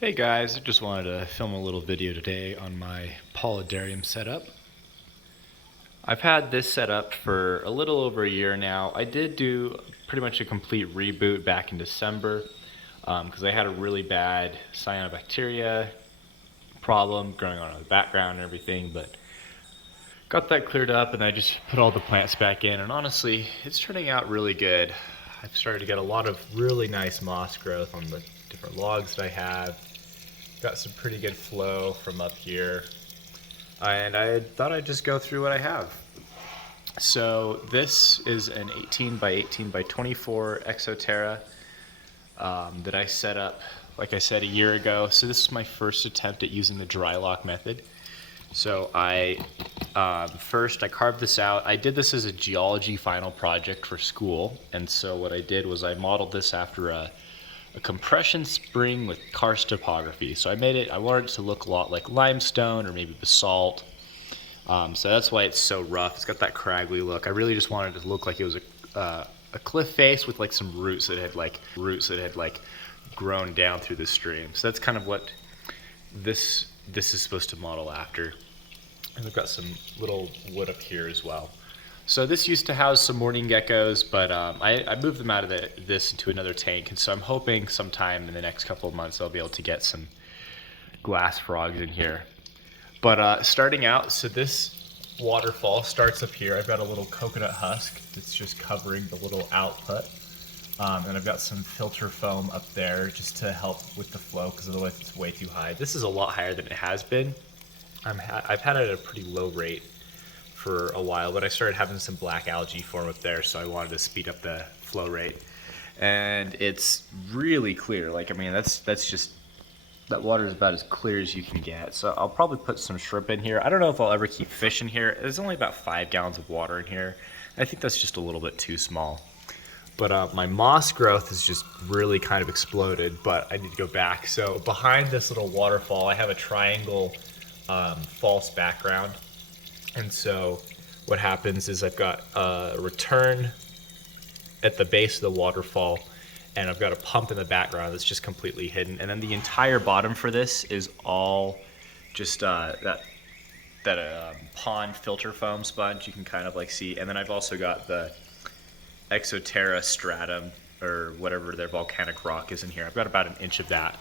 Hey guys, I just wanted to film a little video today on my paludarium setup. I've had this set up for a little over a year now. I did do pretty much a complete reboot back in December because I had a really bad cyanobacteria problem growing on in the background and everything, but got that cleared up and I just put all the plants back in, and honestly, it's turning out really good. I've started to get a lot of really nice moss growth on the different logs that I have. Got some pretty good flow from up here, and I thought I'd just go through what I have. So this is an 18 by 18 by 24 exoterra that I set up, like I said, a year ago. So this is my first attempt at using the drylock method. So first I carved this out. I did this as a geology final project for school, and so what I did was I modeled this after a compression spring with karst topography. So I wanted it to look a lot like limestone or maybe basalt. So that's why it's so rough. It's got that craggy look. I really just wanted it to look like it was a cliff face with like some roots that had grown down through the stream. So that's kind of what this is supposed to model after. And I've got some little wood up here as well. So this used to house some morning geckos, but I moved them out of this into another tank, and so I'm hoping sometime in the next couple of months I'll be able to get some glass frogs in here. But starting out, so this waterfall starts up here. I've got a little coconut husk that's just covering the little output, and I've got some filter foam up there just to help with the flow, because otherwise it's way too high. This is a lot higher than it has been. I've had it at a pretty low rate for a while, but I started having some black algae form up there, so I wanted to speed up the flow rate. And it's really clear. Like, I mean, that water is about as clear as you can get. So I'll probably put some shrimp in here. I don't know if I'll ever keep fish in here. There's only about 5 gallons of water in here. I think that's just a little bit too small. But my moss growth has just really kind of exploded, but I need to go back. So behind this little waterfall, I have a triangle false background. And so what happens is I've got a return at the base of the waterfall, and I've got a pump in the background that's just completely hidden. And then the entire bottom for this is all just that pond filter foam sponge you can kind of like see. And then I've also got the exoterra stratum, or whatever their volcanic rock is in here. I've got about an inch of that.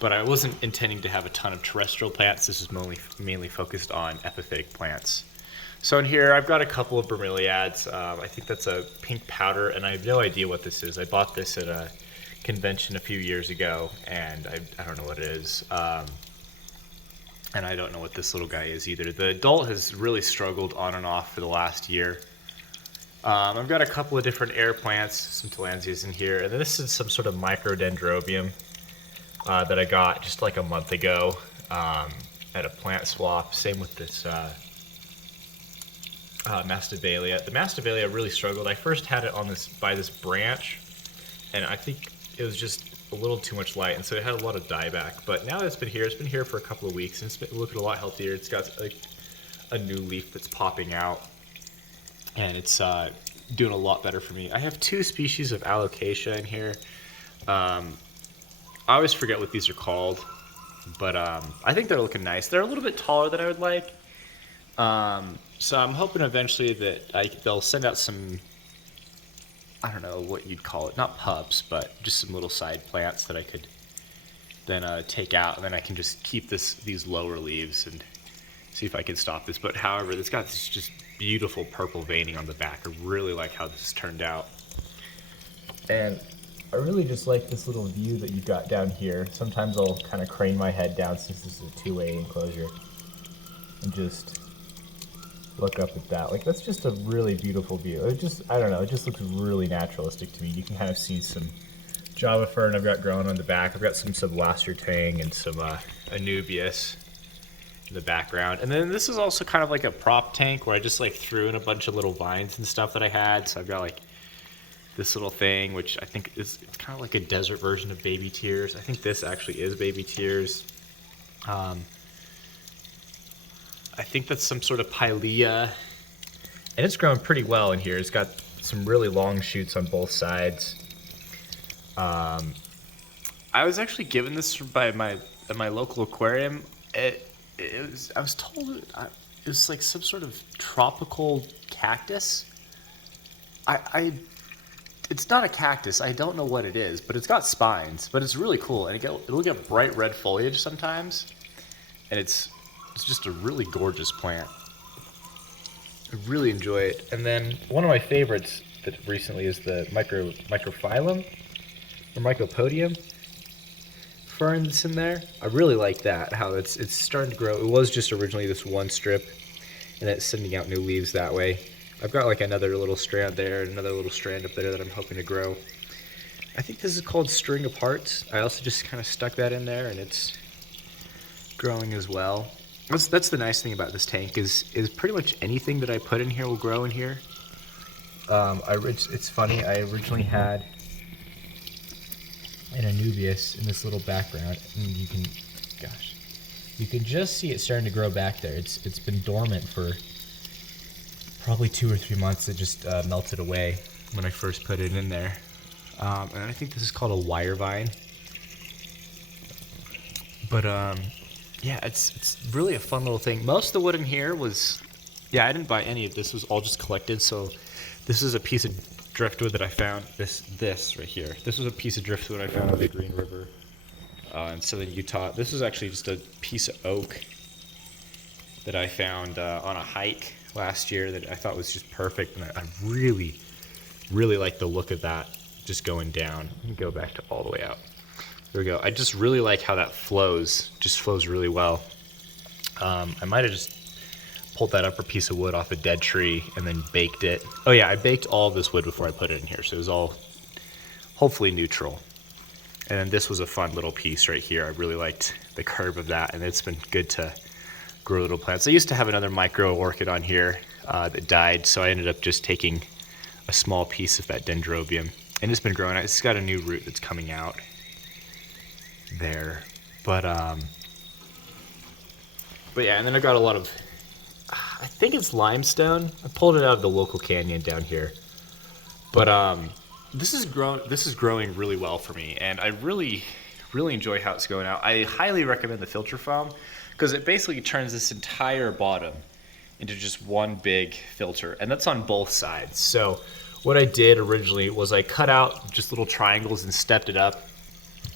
But I wasn't intending to have a ton of terrestrial plants. This is mainly focused on epiphytic plants. So in here, I've got a couple of bromeliads. I think that's a pink powder, and I have no idea what this is. I bought this at a convention a few years ago, and I don't know what it is. And I don't know what this little guy is either. The adult has really struggled on and off for the last year. I've got a couple of different air plants, some tillandsias in here, and then this is some sort of microdendrobium that I got just like a month ago at a plant swap. Same with this masdevallia. The masdevallia really struggled. I first had it on by this branch, and I think it was just a little too much light, and so it had a lot of dieback. But now that it's been here for a couple of weeks, and it's been looking a lot healthier. It's got like a new leaf that's popping out, and it's doing a lot better for me. I have 2 species of alocasia in here. I always forget what these are called, but I think they're looking nice. They're a little bit taller than I would like. So I'm hoping eventually that they'll send out some, I don't know what you'd call it, not pups, but just some little side plants that I could then take out, and then I can just keep these lower leaves and see if I can stop this. But however, it's got this just beautiful purple veining on the back. I really like how this turned out. And I really just like this little view that you've got down here. Sometimes I'll kind of crane my head down, since this is a 2-way enclosure, and just look up at that. Like, that's just a really beautiful view. I don't know, it just looks really naturalistic to me. You can kind of see some Java fern I've got growing on the back. I've got some sublaster tang and some anubias in the background. And then this is also kind of like a prop tank where I just like threw in a bunch of little vines and stuff that I had. So I've got like this little thing, which I think it's kind of like a desert version of baby tears. I think this actually is baby tears. I think that's some sort of pilea, and it's growing pretty well in here. It's got some really long shoots on both sides. I I was actually given this by at my local aquarium. I was told it was like some sort of tropical cactus. I it's not a cactus. I don't know what it is, but it's got spines. But it's really cool, and it'll get bright red foliage sometimes, and it's just a really gorgeous plant. I really enjoy it. And then one of my favorites that recently is the microphyllum or mycopodium fern that's in there. I really like that, how it's starting to grow. It was just originally this one strip, and it's sending out new leaves that way. I've got like another little strand there, and another little strand up there that I'm hoping to grow. I think this is called string of hearts. I also just kind of stuck that in there, and it's growing as well. That's the nice thing about this tank is pretty much anything that I put in here will grow in here. It's funny, I originally had an anubias in this little background, and you can just see it starting to grow back there. It's been dormant for probably 2 or 3 months. It just melted away when I first put it in there. And I think this is called a wire vine. But yeah, it's really a fun little thing. Most of the wood in here was, I didn't buy any of this. It was all just collected. So this is a piece of driftwood that I found. This right here. This was a piece of driftwood I found on the Green River in southern Utah. This is actually just a piece of oak that I found on a hike last year that I thought was just perfect, and I really, really like the look of that just going down. Let me go back to all the way out. There we go. I just really like how that flows. Just flows really well. I might have just pulled that upper piece of wood off a dead tree and then baked it. Oh yeah, I baked all of this wood before I put it in here, so it was all hopefully neutral. And then this was a fun little piece right here. I really liked the curve of that, and it's been good to grow little plants. I used to have another micro orchid on here that died, so I ended up just taking a small piece of that dendrobium, and it's been growing. It's got a new root that's coming out there, but yeah. And then I got a lot of, I think it's limestone. I pulled it out of the local canyon down here, but this is growing really well for me, and I really enjoy how it's going out. I highly recommend the filter foam, because it basically turns this entire bottom into just one big filter, and that's on both sides. So what I did originally was I cut out just little triangles and stepped it up.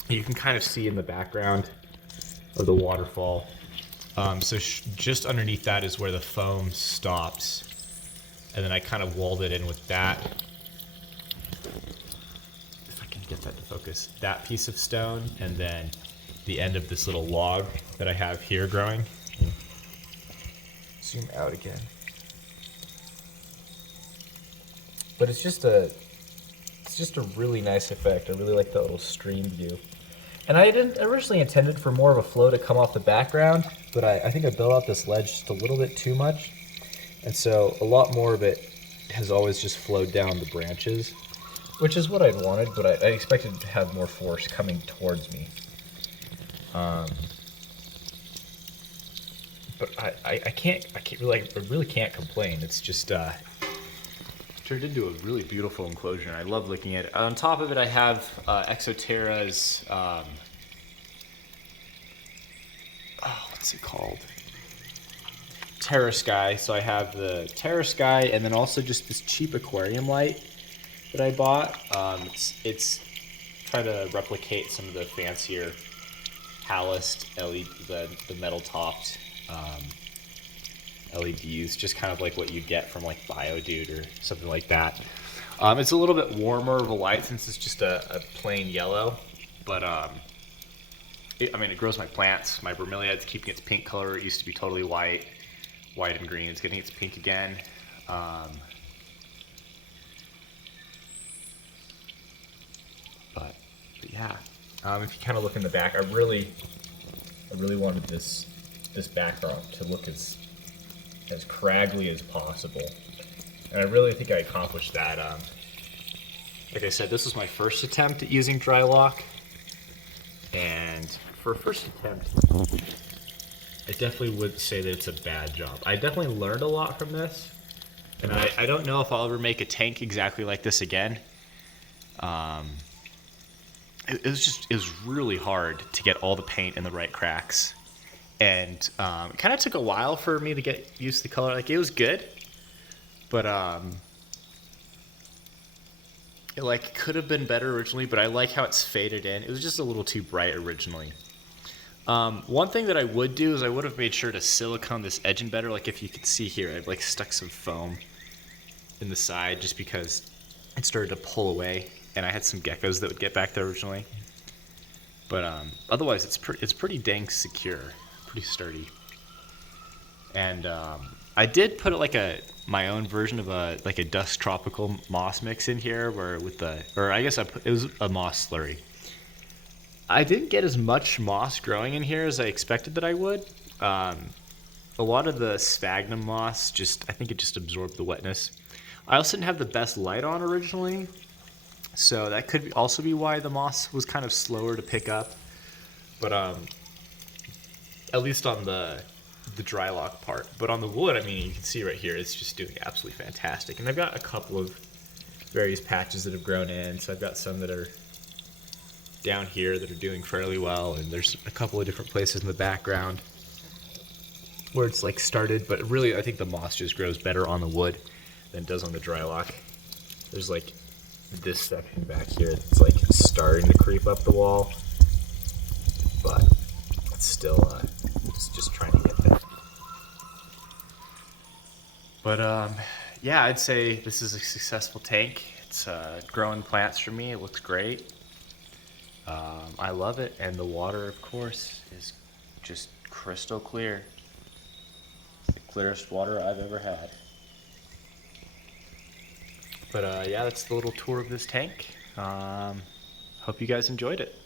You can kind of see in the background of the waterfall. So just underneath that is where the foam stops, and then I kind of walled it in with that. If I can get that to focus, that piece of stone, and then the end of this little log that I have here growing. Zoom out again. But it's just a really nice effect. I really like that little stream view. And I didn't originally intended for more of a flow to come off the background, but I think I built out this ledge just a little bit too much. And so a lot more of it has always just flowed down the branches, which is what I'd wanted, but I expected to have more force coming towards me. But I really can't complain. It's just turned into a really beautiful enclosure, and I love looking at it. On top of it, I have exoterras. What's it called? Terra Sky. So I have the Terra Sky, and then also just this cheap aquarium light that I bought. It's trying to replicate some of the fancier Halist LED, the metal topped LEDs, just kind of like what you get from like BioDude or something like that. It's a little bit warmer of a light since it's just a plain yellow, but it grows my plants. My bromeliad is keeping its pink color. It used to be totally white and green. It's getting its pink again. But yeah, if you kind of look in the back, I really wanted this background to look as craggly as possible, and I really think I accomplished that. Like I said, this was my first attempt at using drylock, and for a first attempt, I definitely would say that it's a bad job. I definitely learned a lot from this, and I don't know if I'll ever make a tank exactly like this again. it was really hard to get all the paint in the right cracks. And it kind of took a while for me to get used to the color. Like, it was good, but it like could have been better originally, but I like how it's faded in. It was just a little too bright originally. One thing that I would do is I would have made sure to silicone this edge in better. Like, if you can see here, I've like stuck some foam in the side just because it started to pull away, and I had some geckos that would get back there originally. But otherwise, it's pretty dang secure, pretty sturdy. And I did put like my own version of a dust tropical moss mix in here, where it was a moss slurry. I didn't get as much moss growing in here as I expected that I would. A lot of the sphagnum moss I think it just absorbed the wetness. I also didn't have the best light on originally, so that could also be why the moss was kind of slower to pick up. But at least on the drylock part. But on the wood, I mean, you can see right here, it's just doing absolutely fantastic. And I've got a couple of various patches that have grown in. So I've got some that are down here that are doing fairly well, and there's a couple of different places in the background where it's like started, but really I think the moss just grows better on the wood than it does on the drylock. There's like this section back here that's like starting to creep up the wall, but it's still just trying to get there. But yeah, I'd say this is a successful tank. It's growing plants for me. It looks great. I love it, and the water, of course, is just crystal clear. It's the clearest water I've ever had. But yeah, that's the little tour of this tank. Hope you guys enjoyed it.